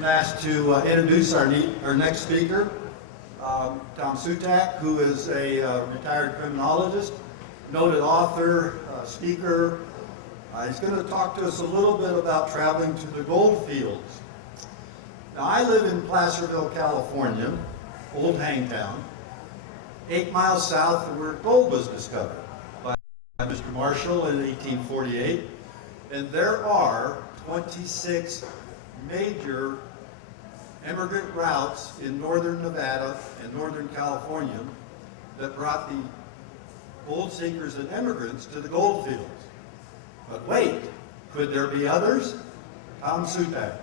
been asked to introduce our next speaker, Tom Sutak, who is a retired criminologist, noted author, speaker. He's going to talk to us a little bit about traveling to the goldfields. Now, I live in Placerville, California, old Hangtown, 8 miles south of where gold was discovered by Mr. Marshall in 1848. And there are 26 major immigrant routes in northern Nevada and northern California that brought the gold seekers and immigrants to the gold fields. But wait, could there be others? Tom Sutak.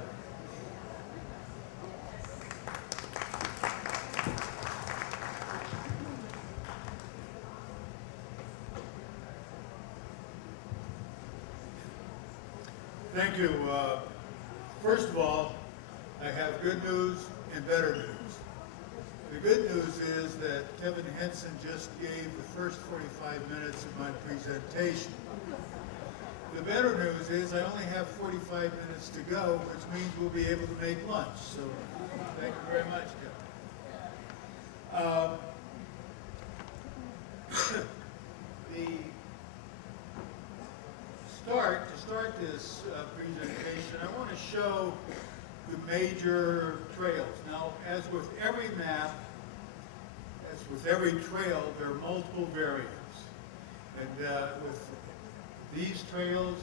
Thank you. First of all, I have good news and better news. The good news is that Kevin Henson just gave the first 45 minutes of my presentation. The better news is I only have 45 minutes to go, which means we'll be able to make lunch. So thank you very much, Kevin. To start this presentation, I want to show the major trails. Now, as with every map, as with every trail, there are multiple variants. And with these trails,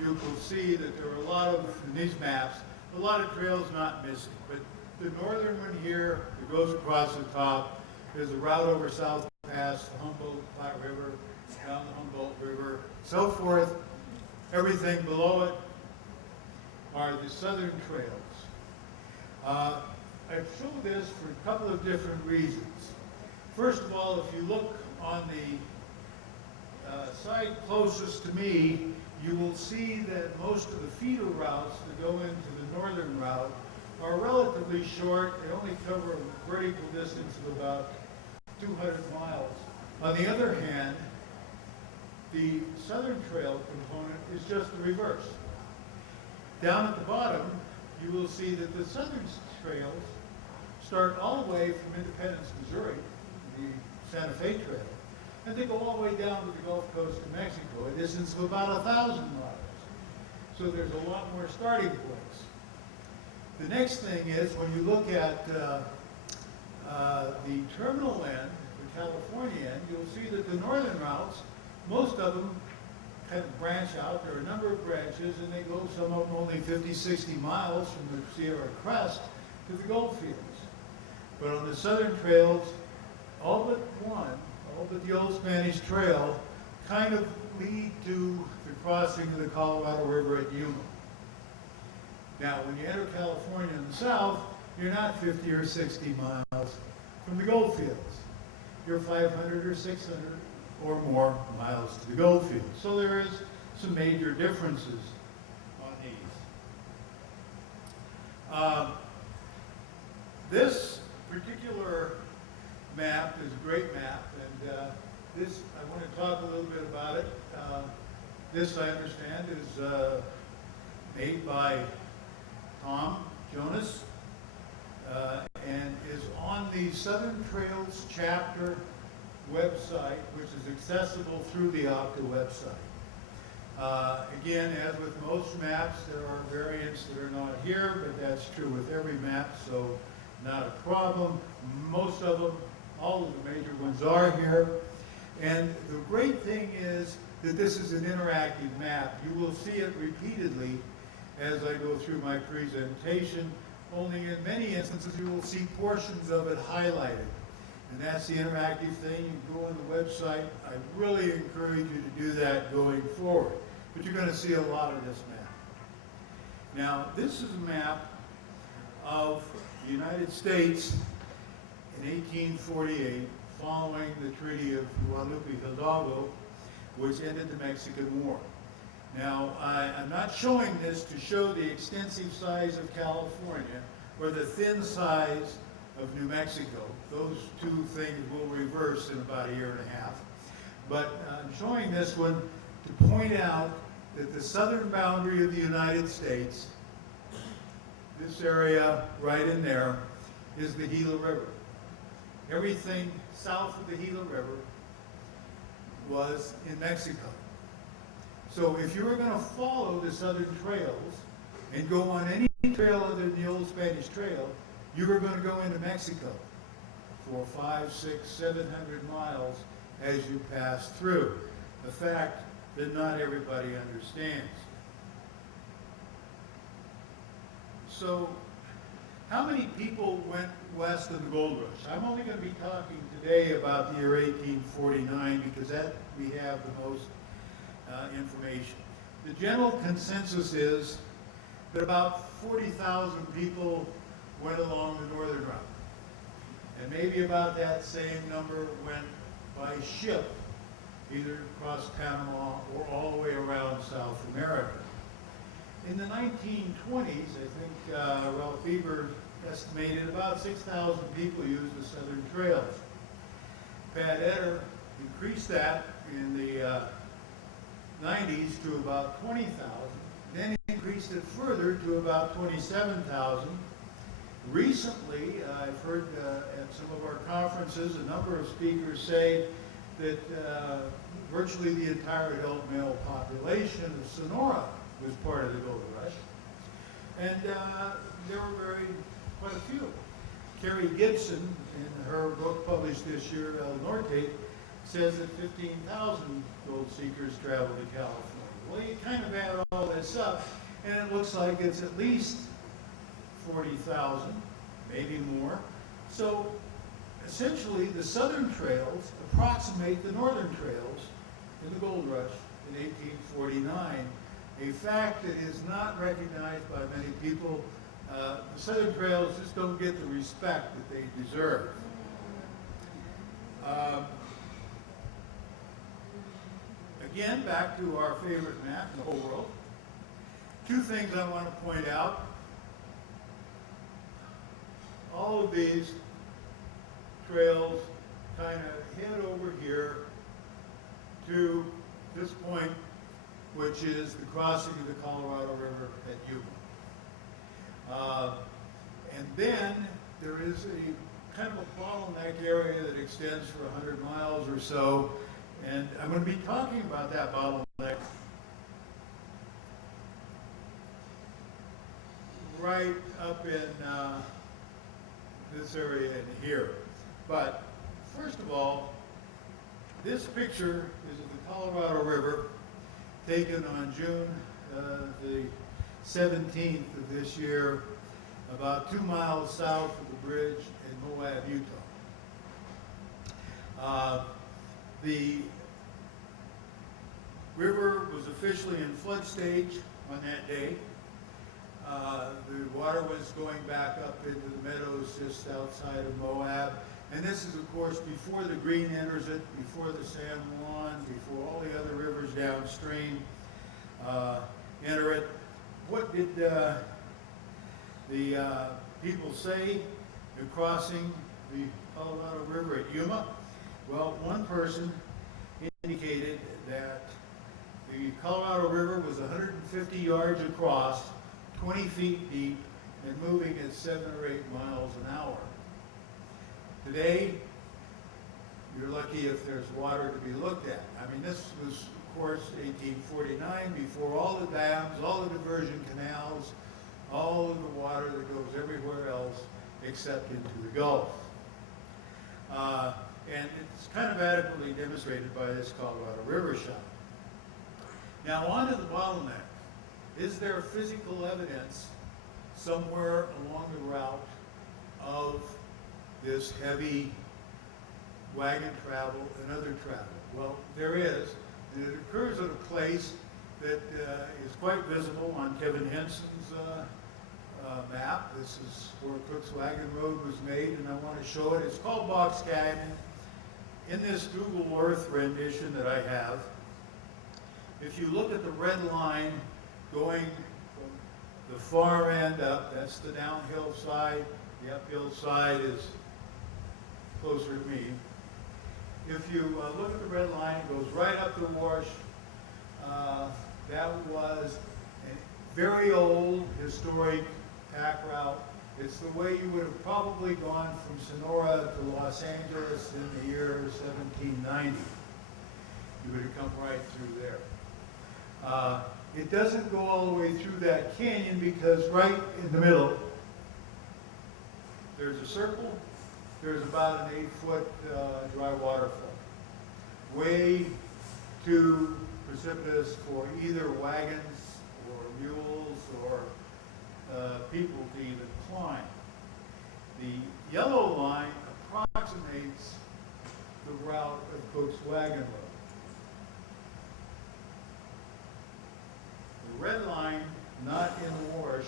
you will see that there are a lot of, in these maps, a lot of trails not missing. But the northern one here that goes across the top is a route over South Pass, the Humboldt River, down the Humboldt River, so forth. Everything below it are the southern trails. I show this for a couple of different reasons. First of all, if you look on the side closest to me, you will see that most of the feeder routes that go into the northern route are relatively short. They only cover a vertical distance of about 200 miles. On the other hand, the southern trail component is just the reverse. Down at the bottom, you will see that the southern trails start all the way from Independence, Missouri, the Santa Fe Trail, and they go all the way down to the Gulf Coast of Mexico, a distance of about 1,000 miles. So there's a lot more starting points. The next thing is when you look at the terminal end, the California end, you'll see that the northern routes, most of them kind of branch out. There are a number of branches, and they go some of them only 50, 60 miles from the Sierra Crest to the goldfields. But on the southern trails, all but one, all but the Old Spanish Trail, kind of lead to the crossing of the Colorado River at Yuma. Now, when you enter California in the south, you're not 50 or 60 miles from the goldfields. You're 500 or 600 or more miles to the goldfields. So there is some major differences on these. This particular map is a great map, and this, I want to talk a little bit about it. This, I understand, is made by Tom Jonas and is on the Southern Trails Chapter website, which is accessible through the OCTA website. Again, as with most maps, there are variants that are not here, but that's true with every map, so not a problem. Most of them, all of the major ones are here. And the great thing is that this is an interactive map. You will see it repeatedly as I go through my presentation, only in many instances you will see portions of it highlighted. And that's the interactive thing. You go on the website. I really encourage you to do that going forward. But you're going to see a lot of this map. Now, this is a map of the United States in 1848, following the Treaty of Guadalupe Hidalgo, which ended the Mexican War. Now, I'm not showing this to show the extensive size of California or the thin size of New Mexico. Those two things will reverse in about a year and a half. But I'm showing this one to point out that the southern boundary of the United States, this area right in there is the Gila River. Everything south of the Gila River was in Mexico. So if you were going to follow the southern trails and go on any trail other than the old Spanish Trail, you were going to go into Mexico for 500, 600, 700 miles as you pass through. A fact that not everybody understands. So, how many people went west of the gold rush? I'm only going to be talking today about the year 1849 because that we have the most information. The general consensus is that about 40,000 people went along the northern route. And maybe about that same number went by ship, either across Panama or all the way around South America. In the 1920s, I think Ralph Beaver estimated about 6,000 people used the southern trails. Pat Etter increased that in the 90s to about 20,000, then increased it further to about 27,000. Recently, I've heard at some of our conferences, a number of speakers say that virtually the entire adult male population of Sonora was part of the Gold Rush. And there were quite a few. Carrie Gibson, in her book published this year, El Norte, says that 15,000 gold seekers traveled to California. Well, you kind of add all this up, and it looks like it's at least 40,000, maybe more. So essentially, the southern trails approximate the northern trails in the gold rush in 1849, a fact that is not recognized by many people. The southern trails just don't get the respect that they deserve. Again, back to our favorite map in the whole world. Two things I want to point out. All of these trails kind of head over here to this point, which is the crossing of the Colorado River at Yuma. And then there is a kind of a bottleneck area that extends for 100 miles or so, and I'm going to be talking about that bottleneck right up in this area in here. But first of all, this picture is of the Colorado River taken on June the 17th of this year, about 2 miles south of the bridge in Moab, Utah. The river was officially in flood stage on that day. The water was going back up into the meadows just outside of Moab. And this is, of course, before the Green enters it, before the San Juan, before all the other rivers downstream enter it. What did the people say in crossing the Colorado River at Yuma? Well, one person indicated that the Colorado River was 150 yards across, 20 feet deep, and moving at 7 or 8 miles an hour. Today, you're lucky if there's water to be looked at. I mean, this was, of course, 1849, before all the dams, all the diversion canals, all of the water that goes everywhere else except into the Gulf. And it's kind of adequately demonstrated by this Colorado River shot. Now, on to the bottleneck. Is there physical evidence somewhere along the route of this heavy wagon travel and other travel? Well, there is, and it occurs at a place that is quite visible on Kevin Henson's map. This is where Cook's Wagon Road was made, and I want to show it. It's called Box Canyon. In this Google Earth rendition that I have, if you look at the red line going from the far end up, that's the downhill side, the uphill side is closer to me. If you look at the red line, it goes right up the wash. That was a very old historic pack route. It's the way you would have probably gone from Sonora to Los Angeles in the year 1790. You would have come right through there. It doesn't go all the way through that canyon because right in the middle, there's a circle. There's about an 8-foot dry waterfall. Way too precipitous for either wagons or mules or people to even climb. The yellow line approximates the route of Cook's Wagon Road. The red line, not in the wash,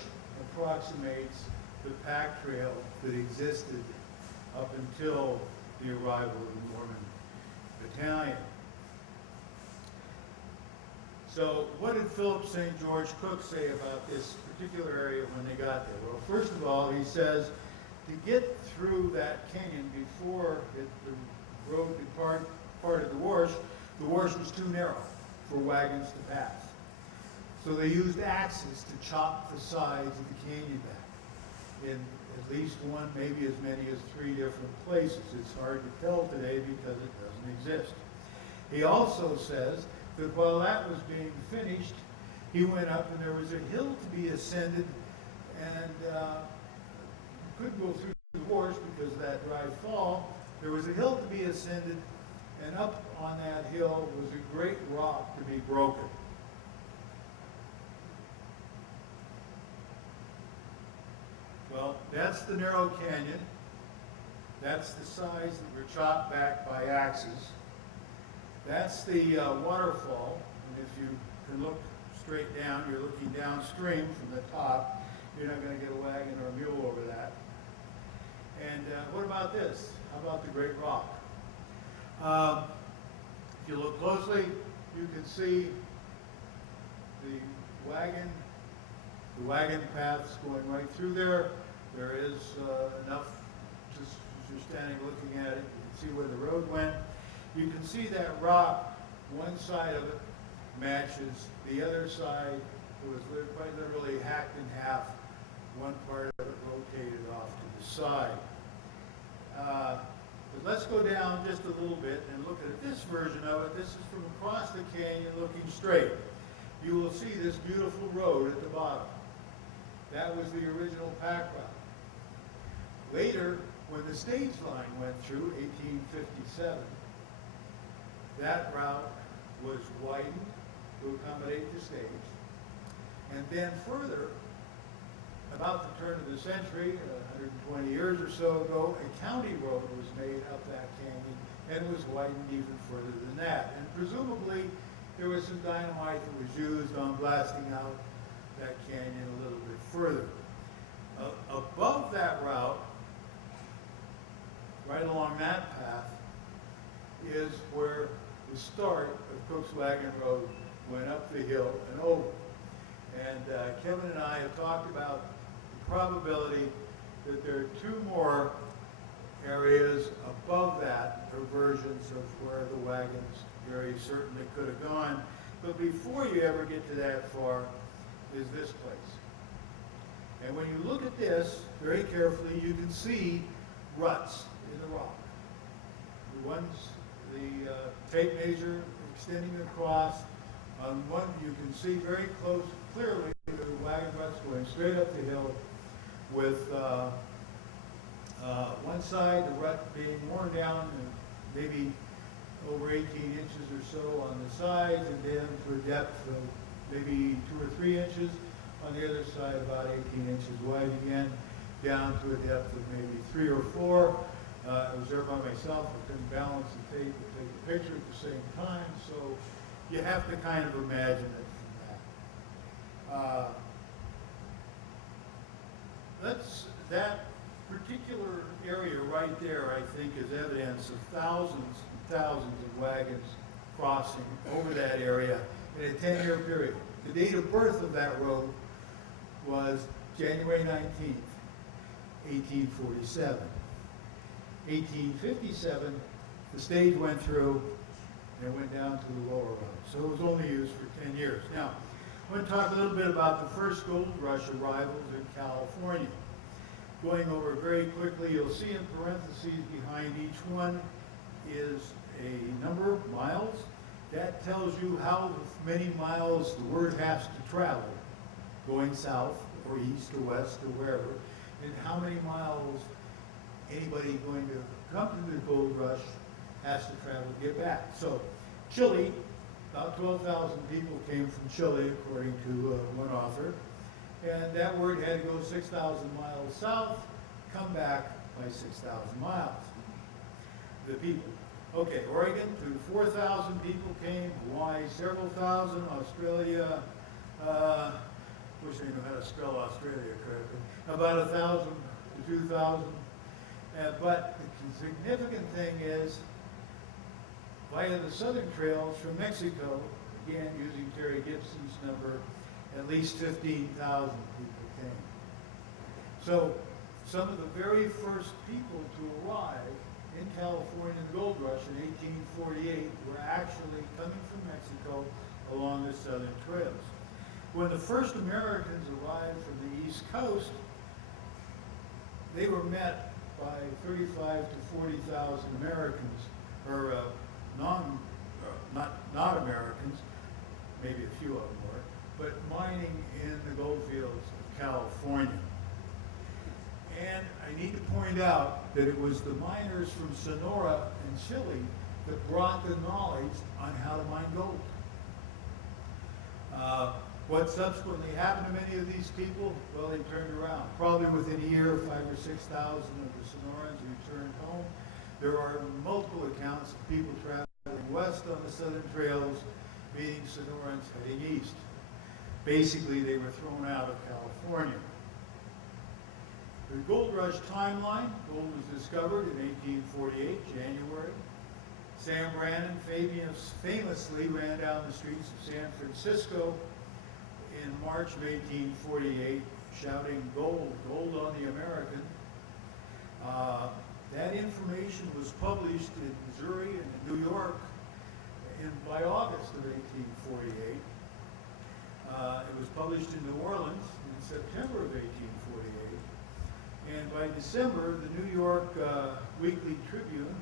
approximates the pack trail that existed up until the arrival of the Mormon battalion. So what did Philip St. George Cook say about this particular area when they got there? Well, first of all, he says to get through that canyon before the road parted the wash was too narrow for wagons to pass. So they used axes to chop the sides of the canyon back in at least one, maybe as many as 3 different places. It's hard to tell today because it doesn't exist. He also says that while that was being finished, he went up and there was a hill to be ascended, and you couldn't go through the wash because of that dry fall. There was a hill to be ascended, and up on that hill was a great rock to be broken. Well, that's the narrow canyon. That's the sides that were chopped back by axes. That's the waterfall, and if you can look straight down, you're looking downstream from the top. You're not going to get a wagon or a mule over that. And what about this? How about the Great Rock? If you look closely, you can see the wagon paths going right through there. There is enough, just as you're standing looking at it, you can see where the road went. You can see that rock, one side of it matches the other side. It was quite literally hacked in half. One part of it rotated off to the side. But let's go down just a little bit and look at this version of it. This is from across the canyon looking straight. You will see this beautiful road at the bottom. That was the original pack route. Later, when the stage line went through, 1857, that route was widened to accommodate the stage. And then further, about the turn of the century, 120 years or so ago, a county road was made up that canyon and was widened even further than that. And presumably, there was some dynamite that was used on blasting out that canyon a little bit further. Above that route, right along that path, is where the start of Cook's Wagon Road went up the hill and over. And Kevin and I have talked about the probability that there are 2 more areas above that, or versions of where the wagons very certainly could have gone. But before you ever get to that far is this place. And when you look at this very carefully, you can see ruts in the rock. The tape measure extending across. On one, you can see very clearly the wagon ruts going straight up the hill with one side, the rut being worn down maybe over 18 inches or so on the sides, and down to a depth of maybe 2 or 3 inches. On the other side, about 18 inches wide again, down to a depth of maybe 3 or 4. I was there by myself. I couldn't balance the tape and take a picture at the same time, so you have to kind of imagine it from that. That particular area right there, I think, is evidence of thousands and thousands of wagons crossing over that area in a 10-year period. The date of birth of that road was January 19th, 1847. 1857, the stage went through and went down to the lower road. So it was only used for 10 years. Now, I want to talk a little bit about the first gold rush arrivals in California. Going over very quickly, you'll see in parentheses behind each one is a number of miles. That tells you how many miles the word has to travel, going south or east or west or wherever, and how many miles anybody going to come to the gold rush has to travel to get back. So Chile, about 12,000 people came from Chile, according to one author, and that word had to go 6,000 miles south, come back by 6,000 miles. The people. Okay, Oregon, 4,000 people came, Hawaii, several thousand, Australia, wish I knew how to spell Australia correctly, about 1,000 to 2,000. But the significant thing is, via the southern trails from Mexico, again using Terry Gibson's number, at least 15,000 people came. So some of the very first people to arrive in California in the gold rush in 1848 were actually coming from Mexico along the southern trails. When the first Americans arrived from the East Coast, they were met by 35 to 40,000 Americans, or not Americans, maybe a few of them were, but mining in the goldfields of California. And I need to point out that it was the miners from Sonora and Chile that brought the knowledge on how to mine gold. What subsequently happened to many of these people? Well, they turned around. Probably within a year, 5,000 or 6,000 of the Sonorans returned home. There are multiple accounts of people traveling west on the southern trails, meeting Sonorans heading east. Basically, they were thrown out of California. The gold rush timeline, gold was discovered in 1848, January. Sam Brannan famously ran down the streets of San Francisco in March of 1848, shouting gold, gold on the American. That information was published in Missouri and in New York by August of 1848. It was published in New Orleans in September of 1848. And by December, the New York Weekly Tribune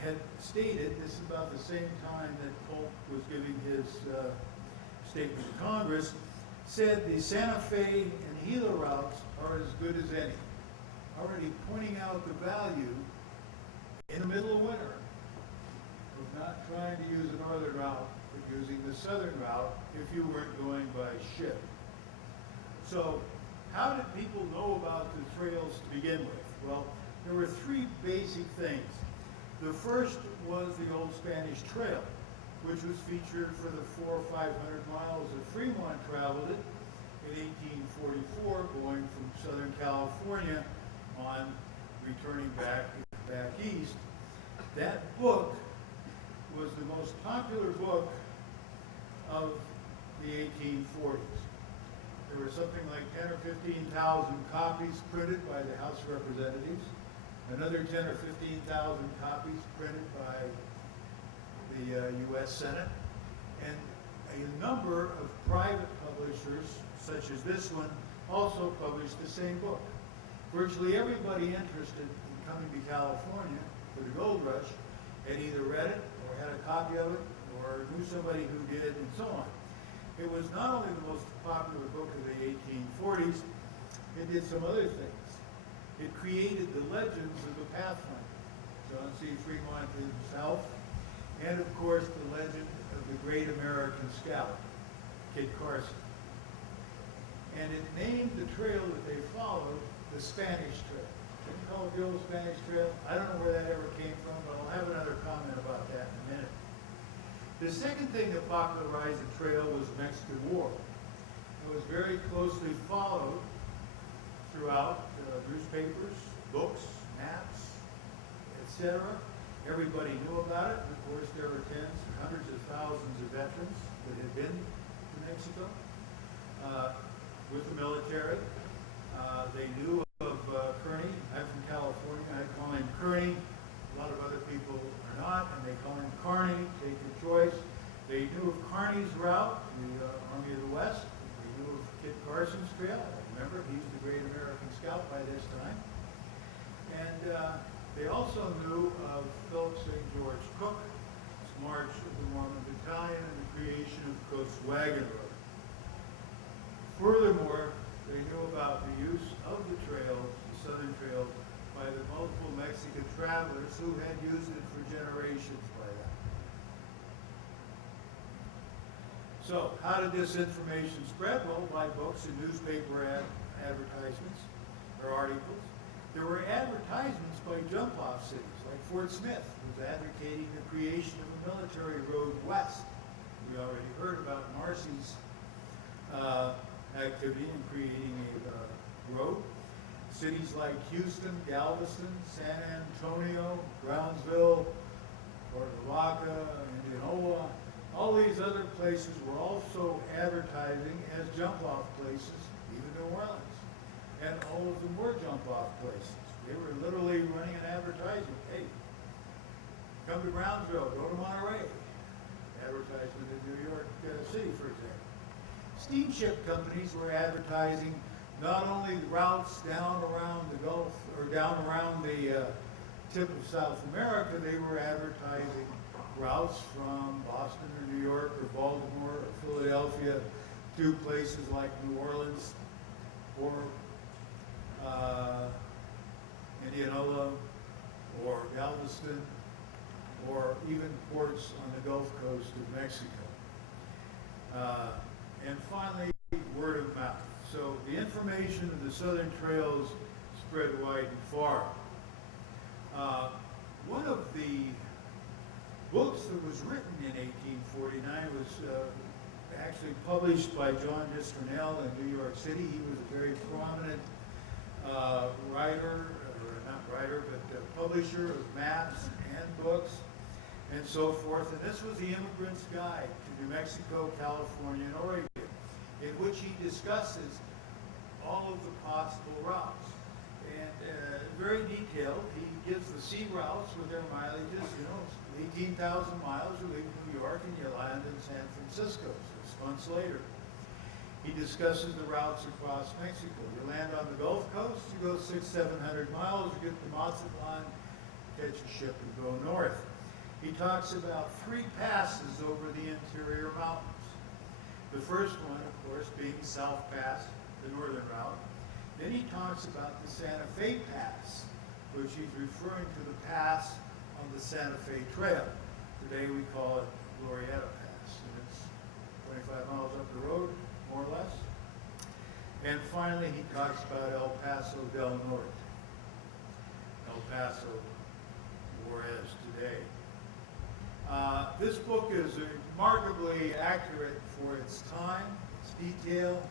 had stated, this is about the same time that Polk was giving his statement to Congress, said the Santa Fe and Gila routes are as good as any. Already pointing out the value in the middle of winter of not trying to use a northern route, but using the southern route if you weren't going by ship. So how did people know about the trails to begin with? Well, there were three basic things. The first was the old Spanish Trail, which was featured for the 400 or 500 miles that Fremont traveled it in 1844, going from Southern California on returning back east. That book was the most popular book of the 1840s. There were something like 10 or 15,000 copies printed by the House of Representatives, another 10 or 15,000 copies printed by the U.S. Senate, and a number of private publishers, such as this one, also published the same book. Virtually everybody interested in coming to California for the gold rush had either read it or had a copy of it or knew somebody who did, and so on. It was not only the most popular book of the 1840s, it did some other things. It created the legends of the Pathfinder, John C. Fremont himself, and of course the legend of the great American scout, Kit Carson. And it named the trail that they followed the Spanish Trail. Didn't call it the old Spanish Trail. I don't know where that ever came from, but I'll have another comment about that in a minute. The second thing that popularized the trail was the Mexican War. It was very closely followed throughout newspapers, books, maps, etc. Everybody knew about it. Of course, there were tens, hundreds of thousands of veterans that had been to Mexico with the military. They knew of Kearney. I'm from California. I call him Kearney. A lot of other people are not, and they call him Kearney. Take your choice. They knew of Kearney's route, the Army of the out by this time. And they also knew of Philip St. George Cook's march of the Mormon Battalion and the creation of Cook's Wagon Road. Furthermore, they knew about the use of the trails, the southern trails, by the multiple Mexican travelers who had used it for generations by then. So, how did this information spread? Well, by books and newspaper advertisements or articles. There were advertisements by jump-off cities, like Fort Smith was advocating the creation of a military road west. We already heard about Marcy's activity in creating a road. Cities like Houston, Galveston, San Antonio, Brownsville, Cuernavaca, Indianola, all these other places were also advertising as jump-off places, even New Orleans. And all of them were jump-off places. They were literally running an advertisement. Hey, come to Brownsville, go to Monterey. Advertisement in New York City, for example. Steamship companies were advertising not only the routes down around the Gulf, or down around the tip of South America, they were advertising routes from Boston or New York or Baltimore or Philadelphia to places like New Orleans or Indianola or Galveston or even ports on the Gulf Coast of Mexico. And finally, word of mouth. So the information of the Southern Trails spread wide and far. One of the books that was written in 1849 was actually published by John Distronell in New York City. He was a very prominent writer, or not writer, but publisher of maps and books and so forth. And this was the Immigrant's Guide to New Mexico, California, and Oregon, in which he discusses all of the possible routes. And very detailed, he gives the sea routes with their mileages, 18,000 miles, you leave New York and you land in San Francisco 6 months later. He discusses the routes across Mexico. You land on the Gulf Coast, you go 600-700 miles, you get to Mazatlan, catch a ship and go north. He talks about 3 passes over the interior mountains. The first one, of course, being South Pass, the northern route. Then he talks about the Santa Fe Pass, which he's referring to the pass on the Santa Fe Trail. Today we call it Glorieta Pass, and it's 25 miles up the road, more or less. And finally, he talks about El Paso del Norte, El Paso, Juarez today. This book is remarkably accurate for its time, its detail.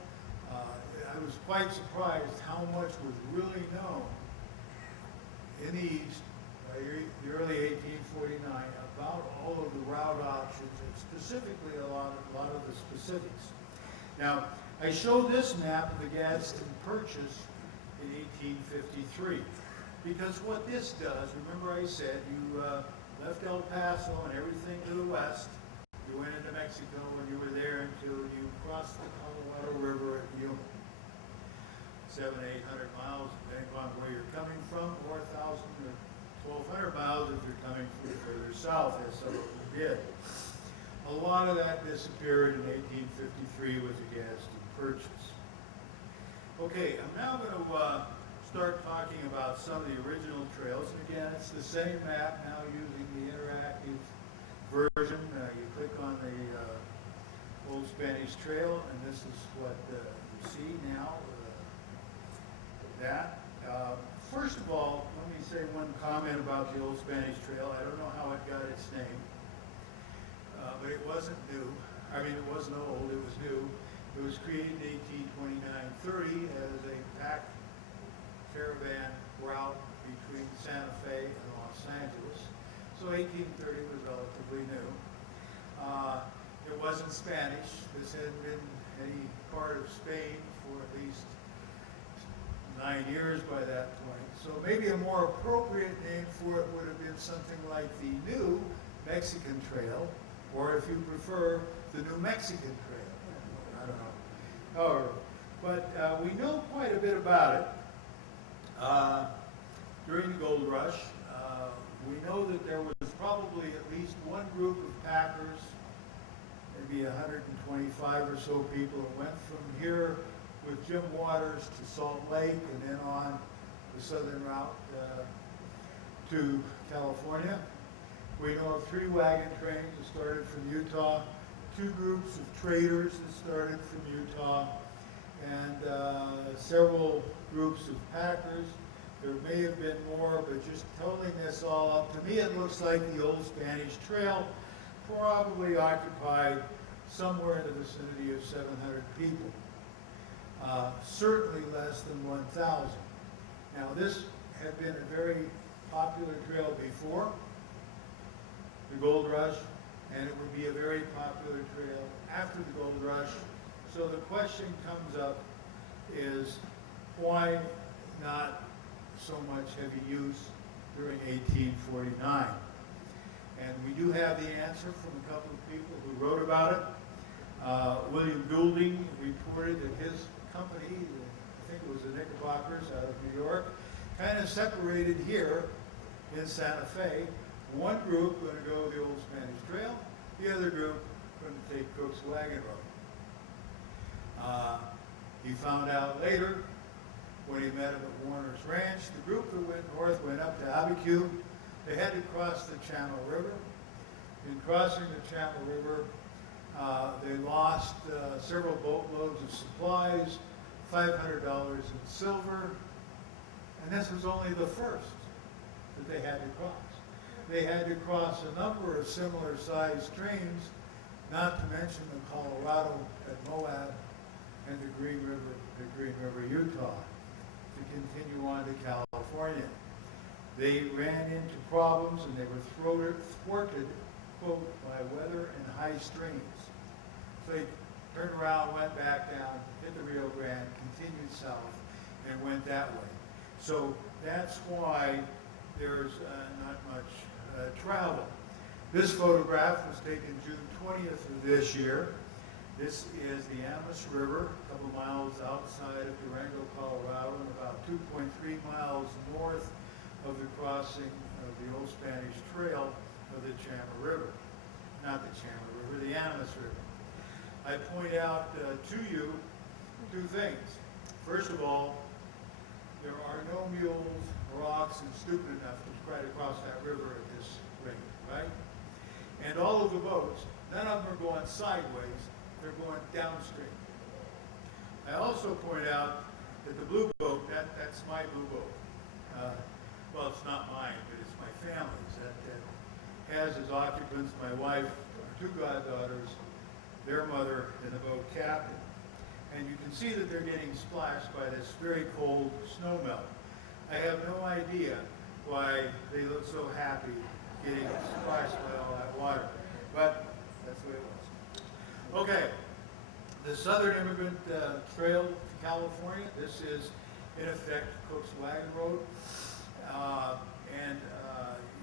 I was quite surprised how much was really known in the East by the early 1849 about all of the route options and specifically a lot of the specifics. Now, I showed this map of the Gadsden Purchase in 1853 because what this does, remember I said you left El Paso and everything to the west. You went into Mexico and you were there until you crossed the Colorado River at Yuma. 700-800 miles, depending upon where you're coming from, or 1,000 or 1,200 miles if you're coming from further south, as some of them did. A lot of that disappeared in 1853 with the Gadsden Purchase. Okay, I'm now going to start talking about some of the original trails. And again, it's the same map now using the interactive version. You click on the Old Spanish Trail, and this is what you see now. First of all, let me say one comment about the Old Spanish Trail. I don't know how it got its name, but it wasn't new. I mean, it wasn't old, it was new. It was created in 1829-30 as a pack caravan route between Santa Fe and Los Angeles. So 1830 was relatively new. It wasn't Spanish. This hadn't been any part of Spain for at least 9 years by that point. So maybe a more appropriate name for it would have been something like the New Mexican Trail, or if you prefer, the New Mexican Trail. I don't know. However, but we know quite a bit about it. During the gold rush, we know that there was probably at least one group of packers, maybe 125 or so people, that went from here with Jim Waters to Salt Lake and then on the southern route to California. We know of 3 wagon trains that started from Utah, 2 groups of traders that started from Utah, and several groups of packers. There may have been more, but just totaling this all up, to me it looks like the old Spanish Trail probably occupied somewhere in the vicinity of 700 people. Certainly less than 1,000. Now this had been a very popular trail before the gold rush, and it would be a very popular trail after the gold rush. So the question comes up is, why not so much heavy use during 1849? And we do have the answer from a couple of people who wrote about it. William Goulding reported that his company, I think it was the Knickerbockers out of New York, kind of separated here in Santa Fe. One group going to go the old Spanish Trail, the other group going to take Cook's Wagon Road. He found out later, when he met him at Warner's Ranch, the group that went north went up to Abiquiu. They had to cross the Channel River. In crossing the Channel River, they lost several boatloads of supplies, $500 in silver, and this was only the first that they had to cross. They had to cross a number of similar sized streams, not to mention the Colorado at Moab and the Green River, Utah, to continue on to California. They ran into problems and they were thwarted, quote, by weather and high streams. So they turned around, went back down, hit the Rio Grande, continued south, and went that way. So that's why there's not much travel. This photograph was taken June 20th of this year. This is the Animas River, a couple miles outside of Durango, Colorado, and about 2.3 miles north of the crossing of the old Spanish Trail of the Chama River. Not the Chama River, the Animas River. I point out to you 2 things. First of all, there are no mules or oxen stupid enough to try to cross that river at this rate, right? And all of the boats, none of them are going sideways, they're going downstream. I also point out that the blue boat, that's my blue boat. Well, it's not mine, but it's my family's. That has as occupants my wife, our 2 goddaughters, their mother, and the boat captain. And you can see that they're getting splashed by this very cold snow melt. I have no idea why they look so happy getting splashed by all that water, but that's the way it was. Okay, the Southern Immigrant Trail to California, this is in effect Cook's Wagon Road, and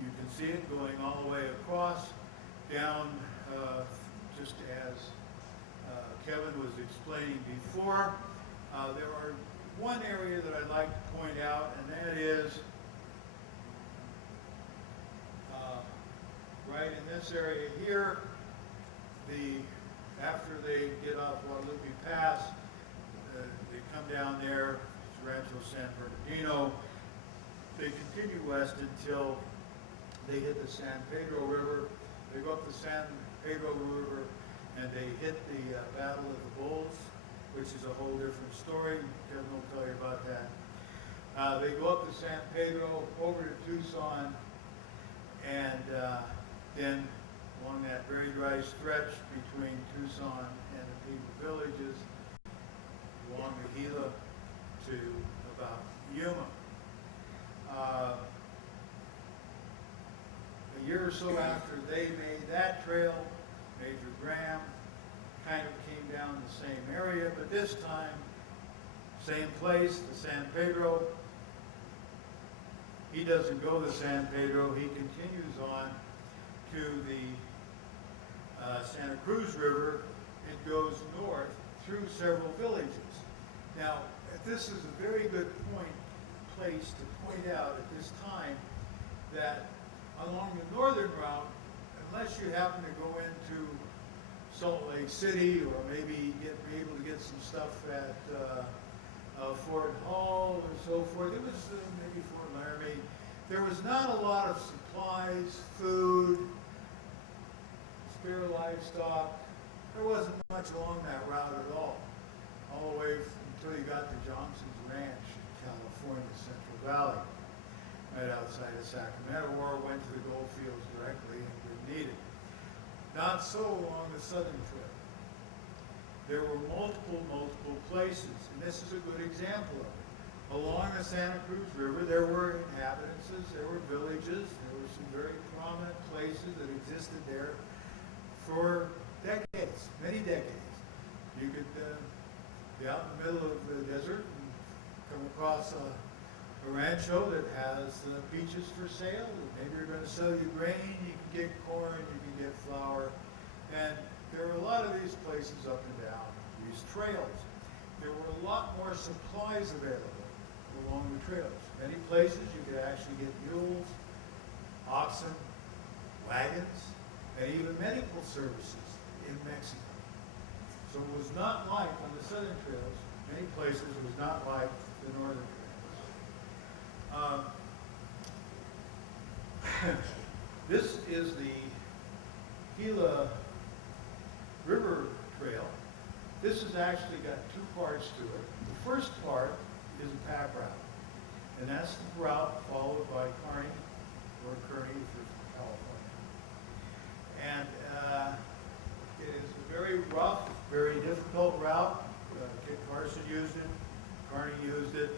you can see it going all the way across, down just as Kevin was explaining before. There are one area that I'd like to point out, and that is right in this area here. After they get off Guadalupe Pass, they come down there, it's Rancho San Bernardino. They continue west until they hit the San Pedro River. They go up the San Pedro River and they hit the Battle of the Bulls, which is a whole different story. Kevin will tell you about that. They go up to San Pedro, over to Tucson, and then along that very dry stretch between Tucson and the People villages, along the Gila to about Yuma. A year or so after they made that trail, Major Graham kind of came down the same area, but this time, same place, the San Pedro. He doesn't go to San Pedro, he continues on to the Santa Cruz River. It goes north through several villages. Now, this is a very good point place to point out at this time that along the northern route, unless you happen to go into Salt Lake City or maybe be able to get some stuff at Fort Hall or so forth, it was maybe Fort Laramie, there was not a lot of supplies, food, spare livestock. There wasn't much along that route at all the way until you got to Johnson's Ranch in California, Central Valley, right outside of Sacramento, or went to the goldfields directly and didn't need it. Not so along the southern trail. There were multiple places, and this is a good example of it. Along the Santa Cruz River, there were inhabitants, there were villages, there were some very prominent places that existed there for decades, many decades. You could be out in the middle of the desert and come across a rancho that has peaches for sale. Maybe you're going to sell you grain, you can get corn, you can get flour. And there were a lot of these places up and down these trails. There were a lot more supplies available along the trails. Many places you could actually get mules, oxen, wagons, and even medical services in Mexico. So it was not like on the southern trails, many places it was not like the northern trails. This is the Gila River Trail. This has actually got two parts to it. The first part is a pack route, and that's the route followed by Kearney, or Kearney if you're from California. And it is a very rough, very difficult route. Kit Carson used it, Kearney used it,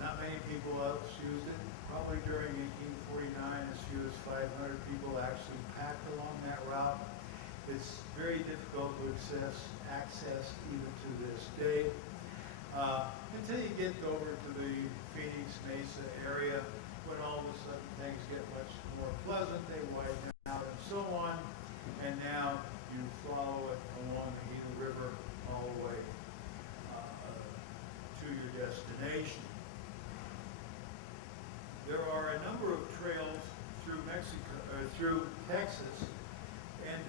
not many people else used it. Probably during 1849, as few as 500 people actually packed along that route. It's very difficult to access even to this day. Until you get over to the Phoenix Mesa area, when all of a sudden things get much more pleasant, they widen out and so on, and now you follow it along the Gila River all the way to your destination. There are a number of trails through through Texas, and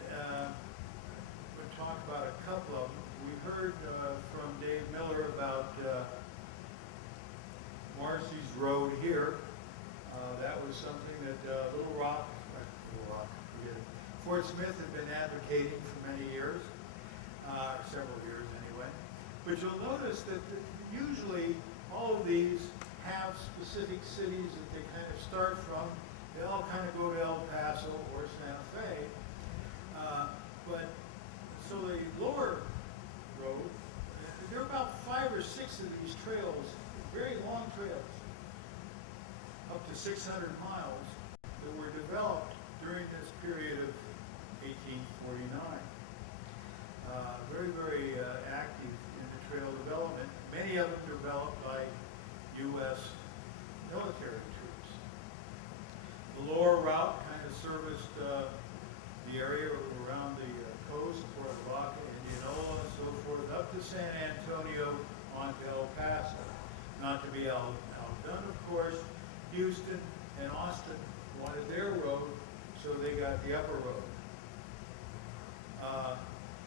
we'll talk about a couple of them. We heard from Dave Miller about Marcy's Road here. That was something that Fort Smith had been advocating for many years, several years anyway. But you'll notice that usually all of these have specific cities that they kind of start from. They all kind of go to El Paso or Santa Fe. So the lower road, there are about 5 or 6 of these trails, very long trails, up to 600 miles, that were developed during this period of 1849. Very active in the trail development. Many of them developed by U.S. military troops. The lower route kind of serviced the area around the coast, Puerto Vaca, Indianola, and so forth, up to San Antonio, on to El Paso. Not to be outdone, of course, Houston and Austin wanted their road, so they got the upper road.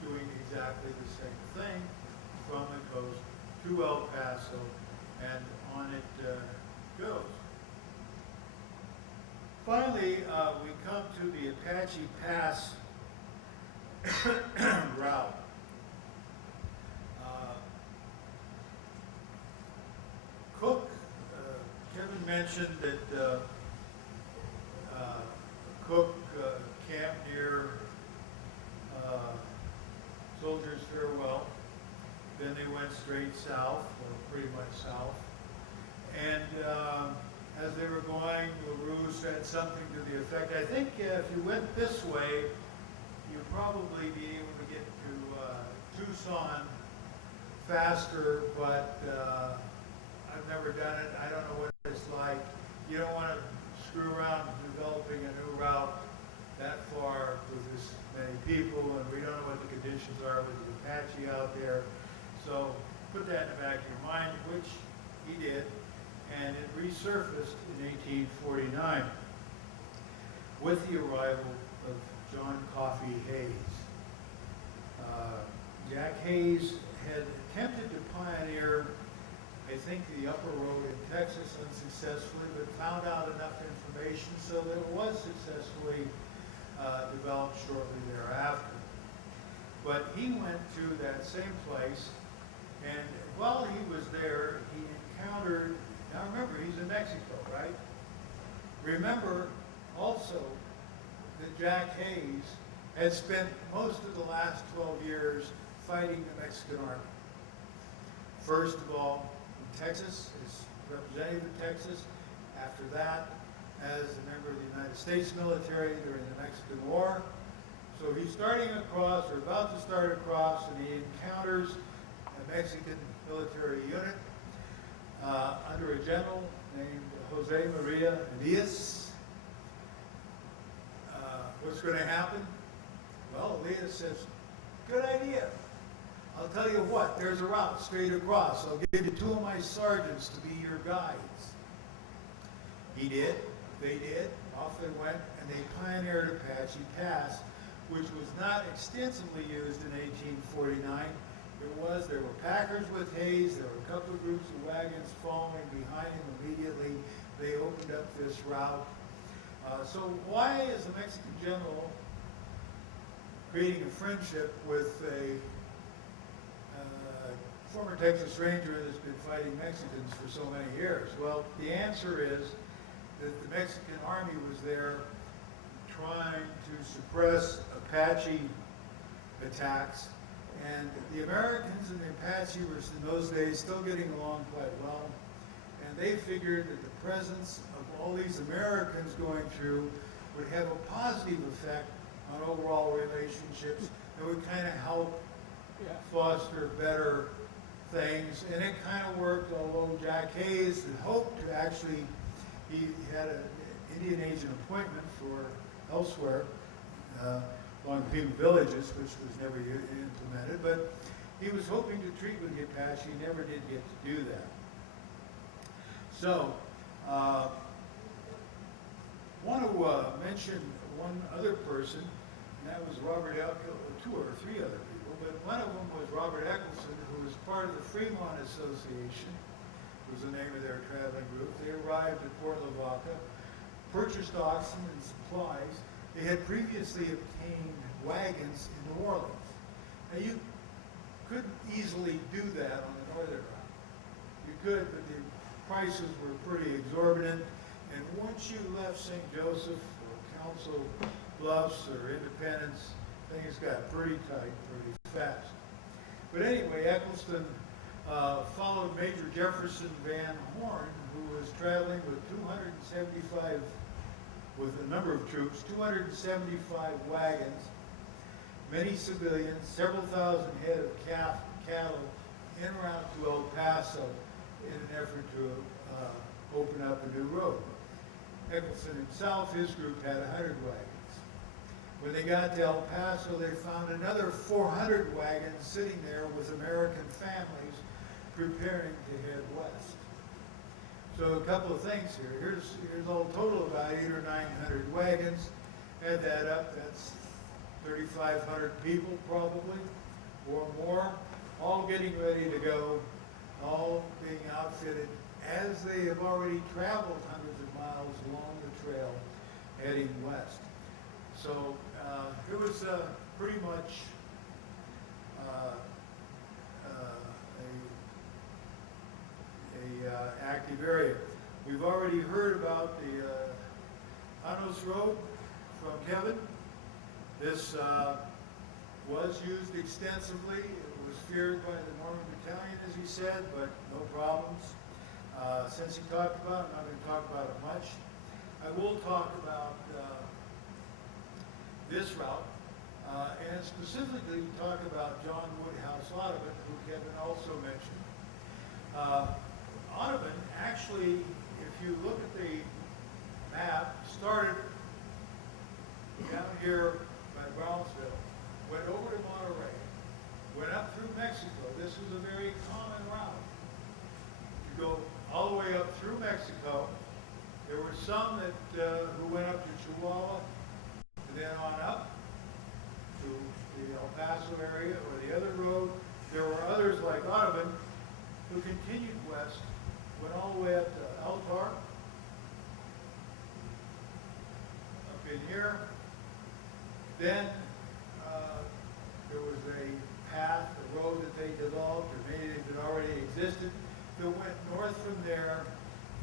Doing exactly the same thing from the coast to El Paso, and on it goes. Finally, we come to the Apache Pass route. Kevin mentioned that Cook camped near Soldiers Farewell. Then they went straight south, or pretty much south. And as they were going, LaRue said something to the effect, I think if you went this way, you'd probably be able to get to Tucson faster, but I've never done it. I don't know what it's like. You don't want to screw around developing a new route that far with this many people, and we don't know what the conditions are with the Apache out there. So put that in the back of your mind, which he did. And resurfaced in 1849 with the arrival of John Coffee Hayes. Jack Hayes had attempted to pioneer, I think, the upper road in Texas unsuccessfully, but found out enough information so that it was successfully developed shortly thereafter. But he went to that same place, and while he was there, he encountered, now remember, he's in Mexico, right? Remember also that Jack Hayes had spent most of the last 12 years fighting the Mexican army. First of all, in Texas, as representative of Texas. After that, as a member of the United States military during the Mexican War. So he's starting across, or about to start across, and he encounters a Mexican military unit under a general named Jose Maria Elias. What's going to happen? Well, Elias says, good idea. I'll tell you what, there's a route straight across. I'll give you 2 of my sergeants to be your guides. He did, they did, off they went, and they pioneered Apache Pass, which was not extensively used in 1849. There were packers with Hayes, there were a couple of groups of wagons following behind him immediately. They opened up this route. So why is the Mexican general creating a friendship with a former Texas Ranger that's been fighting Mexicans for so many years? Well, the answer is that the Mexican army was there trying to suppress Apache attacks, and the Americans and the Apache were in those days still getting along quite well, and they figured that the presence of all these Americans going through would have a positive effect on overall relationships that would kind of help foster better things, and it kind of worked, although Jack Hayes had hoped to actually, he had an Indian agent appointment for elsewhere, along Pima Villages, which was never implemented, but he was hoping to treat with the Apache, he never did get to do that. So, want to mention one other person, and that was Robert Eccleston, 2 or 3 other people, but one of them was Robert Eccleston, who was part of the Fremont Association, was the name of their traveling group. They arrived at Port Lavaca, purchased oxen and supplies. They had previously obtained wagons in New Orleans. Now you couldn't easily do that on the northern route. You could, but the prices were pretty exorbitant. And once you left St. Joseph or Council Bluffs or Independence, things got pretty tight pretty fast. But anyway, Eccleston followed Major Jefferson Van Horn, who was traveling with 275, with a number of troops, 275 wagons, many civilians, several thousand head of cattle en route to El Paso in an effort to open up a new road. Eccleston himself, his group had 100 wagons. When they got to El Paso, they found another 400 wagons sitting there with American families preparing to head west. So a couple of things here. Here's all total about 800 or 900 wagons. Add that up, that's 3,500 people probably, or more, all getting ready to go, all being outfitted as they have already traveled hundreds of miles along the trail heading west. So it was pretty much a active area. We've already heard about the Janos Road from Kevin. This was used extensively. It was feared by the Mormon Battalion, as he said, but no problems. Since he talked about it, I'm not going to talk about it much. I will talk about this route, and specifically talk about John Woodhouse Audubon, who Kevin also mentioned. Audubon actually, if you look at the map, started down here by Brownsville, went over to Monterey, went up through Mexico. This was a very common route. You go all the way up through Mexico, Mexico. There were some that who went up to Chihuahua and then on up to the El Paso area or the other road. There were others like Audubon who continued west, went all the way up to Altar, up in here. Then there was a path, a road that they developed, or maybe it had already existed, that went north from there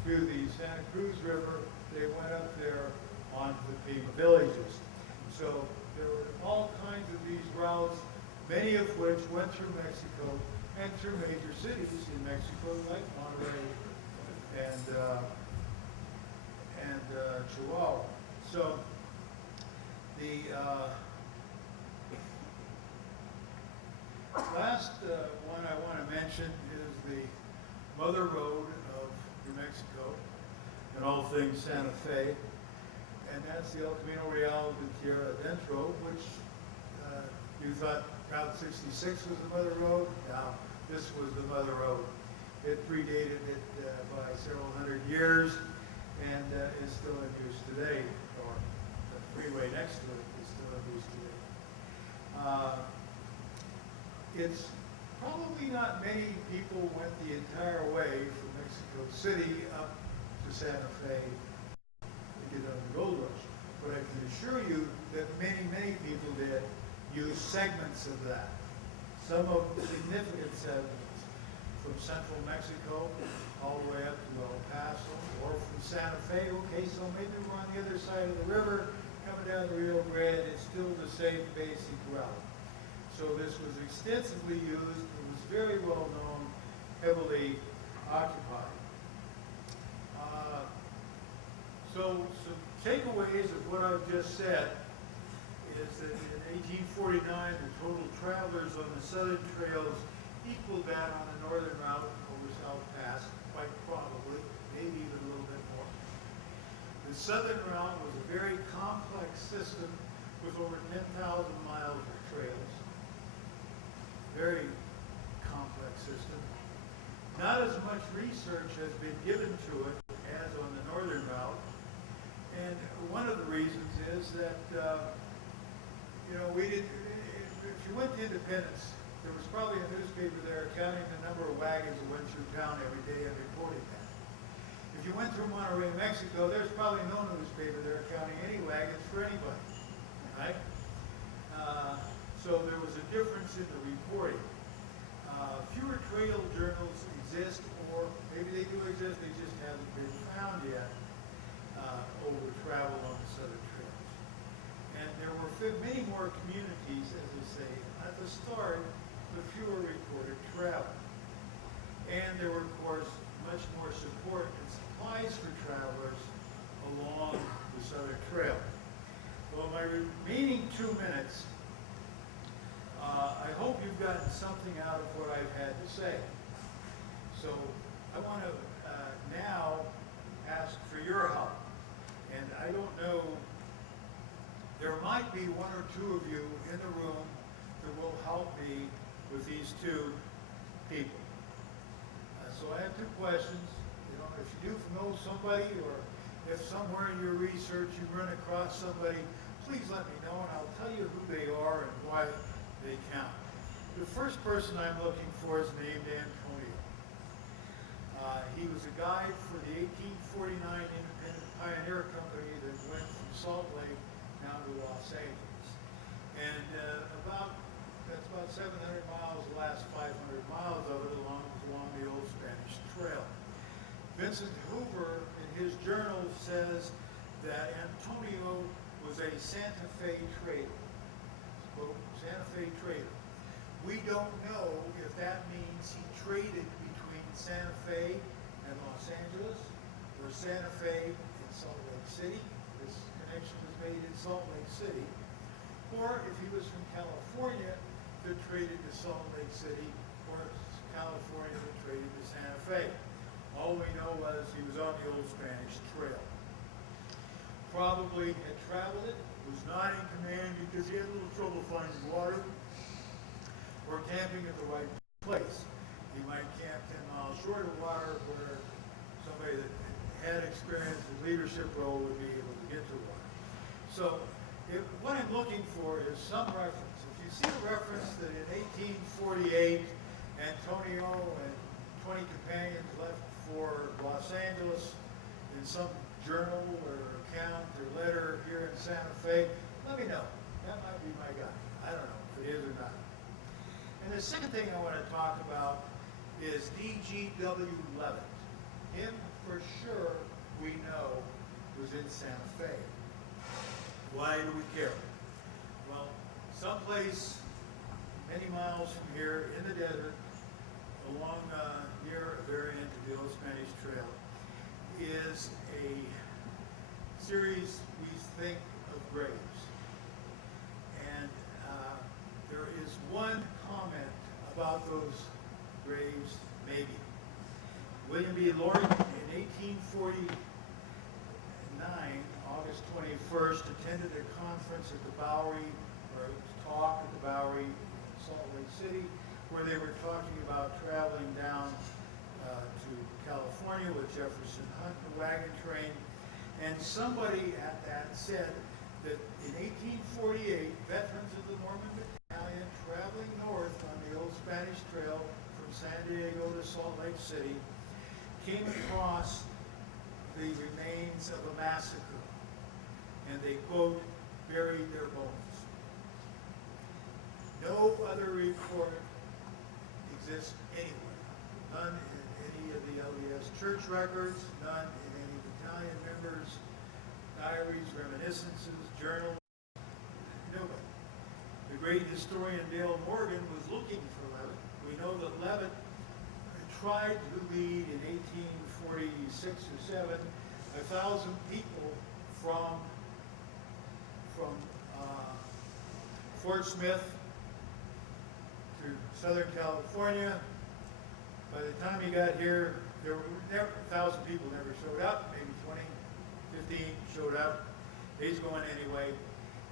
through the Santa Cruz River. They went up there onto the Pima villages. So there were all kinds of these routes, many of which went through Mexico and through major cities in Mexico like Monterrey and Chihuahua. So the last one I want to mention is the Mother Road of New Mexico and all things Santa Fe. And that's the El Camino Real de Tierra Adentro, which you thought Route 66 was the Mother Road. Now, this was the Mother Road. It predated it by several hundred years and is still in use today, or the freeway next to it is still in use today. It's probably not many people went the entire way from Mexico City up to Santa Fe to get on the gold rush. But I can assure you that many, many people did use segments of that. Some of the significant segments from central Mexico all the way up to El Paso, or from Santa Fe. Okay, so maybe we're on the other side of the river, coming down the Rio Grande. It's still the same basic route. So this was extensively used. It was very well known, heavily occupied. So some takeaways of what I've just said is that in 1849, the total travelers on the southern trails equaled that on the northern route over South Pass, quite probably, maybe even a little bit more. The southern route was a very complex system with over 10,000 miles of trails. Very complex system. Not as much research has been given to it as on the northern route. And one of the reasons is that, if you went to Independence, there was probably a newspaper there counting the number of wagons that went through town every day and reporting that. If you went through Monterrey, Mexico, there's probably no newspaper there counting any wagons for anybody, right? So there was a difference in the reporting. Fewer trail journals exist, or maybe they do exist, they just haven't been found yet over travel on the southern trails. And there were many more communities, as I say, at the start, but fewer recorded travel. And there were, of course, much more support and supplies for travelers along the southern trail. Well, my remaining 2 minutes, I hope you've gotten something out of what I've had to say. So I want to now ask for your help. And I don't know, there might be one or two of you in the room that will help me with these two people. So I have two questions. You know, if you do know somebody, or if somewhere in your research you run across somebody, please let me know and I'll tell you who they are and why they count. The first person I'm looking for is named Antonio. He was a guide for the 1849 Independent Pioneer Company that went from Salt Lake down to Los Angeles. And that's about 700 miles, the last 500 miles of it along the old Spanish Trail. Vincent Hoover, in his journal, says that Antonio was a Santa Fe trader. Quote, Santa Fe trader. We don't know if that means he traded between Santa Fe and Los Angeles, or Santa Fe and Salt Lake City. This connection was made in Salt Lake City. Or if he was from California that traded to Salt Lake City, or California that traded to Santa Fe. All we know was he was on the old Spanish Trail. Probably had traveled it, was not in command because he had a little trouble finding water or camping at the right place. He might camp 10 miles short of water where somebody that that experience, the leadership role would be able to get to one. So what I'm looking for is some reference. If you see a reference that in 1848, Antonio and 20 companions left for Los Angeles in some journal or account or letter here in Santa Fe, let me know. That might be my guy. I don't know if it is or not. And the second thing I want to talk about is D.G.W. Levitt. Him, for sure, we know was in Santa Fe. Why do we care? Well, someplace many miles from here in the desert, along near a variant of the Old Spanish Trail, is a series, we think, of graves. And there is one comment about those graves, maybe. William B. Loring in 1849, August 21st, attended a conference at the Bowery, or a talk at the Bowery, Salt Lake City, where they were talking about traveling down to California with Jefferson Hunt, the wagon train. And somebody at that said that in 1848, veterans of the Mormon Battalion traveling north on the Old Spanish Trail from San Diego to Salt Lake City came across the remains of a massacre, and they, quote, buried their bones. No other report exists anywhere, none in any of the LDS church records, none in any battalion members' diaries, reminiscences, journals, nobody. The great historian Dale Morgan was looking for Levitt. We know that Levitt tried to lead in 1846 or 7 1,000 people from Fort Smith to Southern California. By the time he got here, there were never 1,000 people never showed up. Maybe 20, 15 showed up. He's going anyway.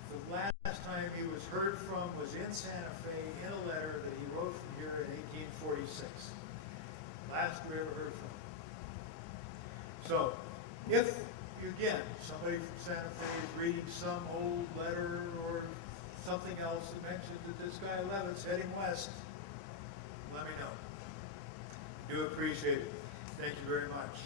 The last time he was heard from was in Santa Fe in a letter that he wrote from here in 1846. Last we ever heard from him. So, if, again, somebody from Santa Fe is reading some old letter or something else that mentions that this guy Levitt's heading west, let me know. Do appreciate it. Thank you very much.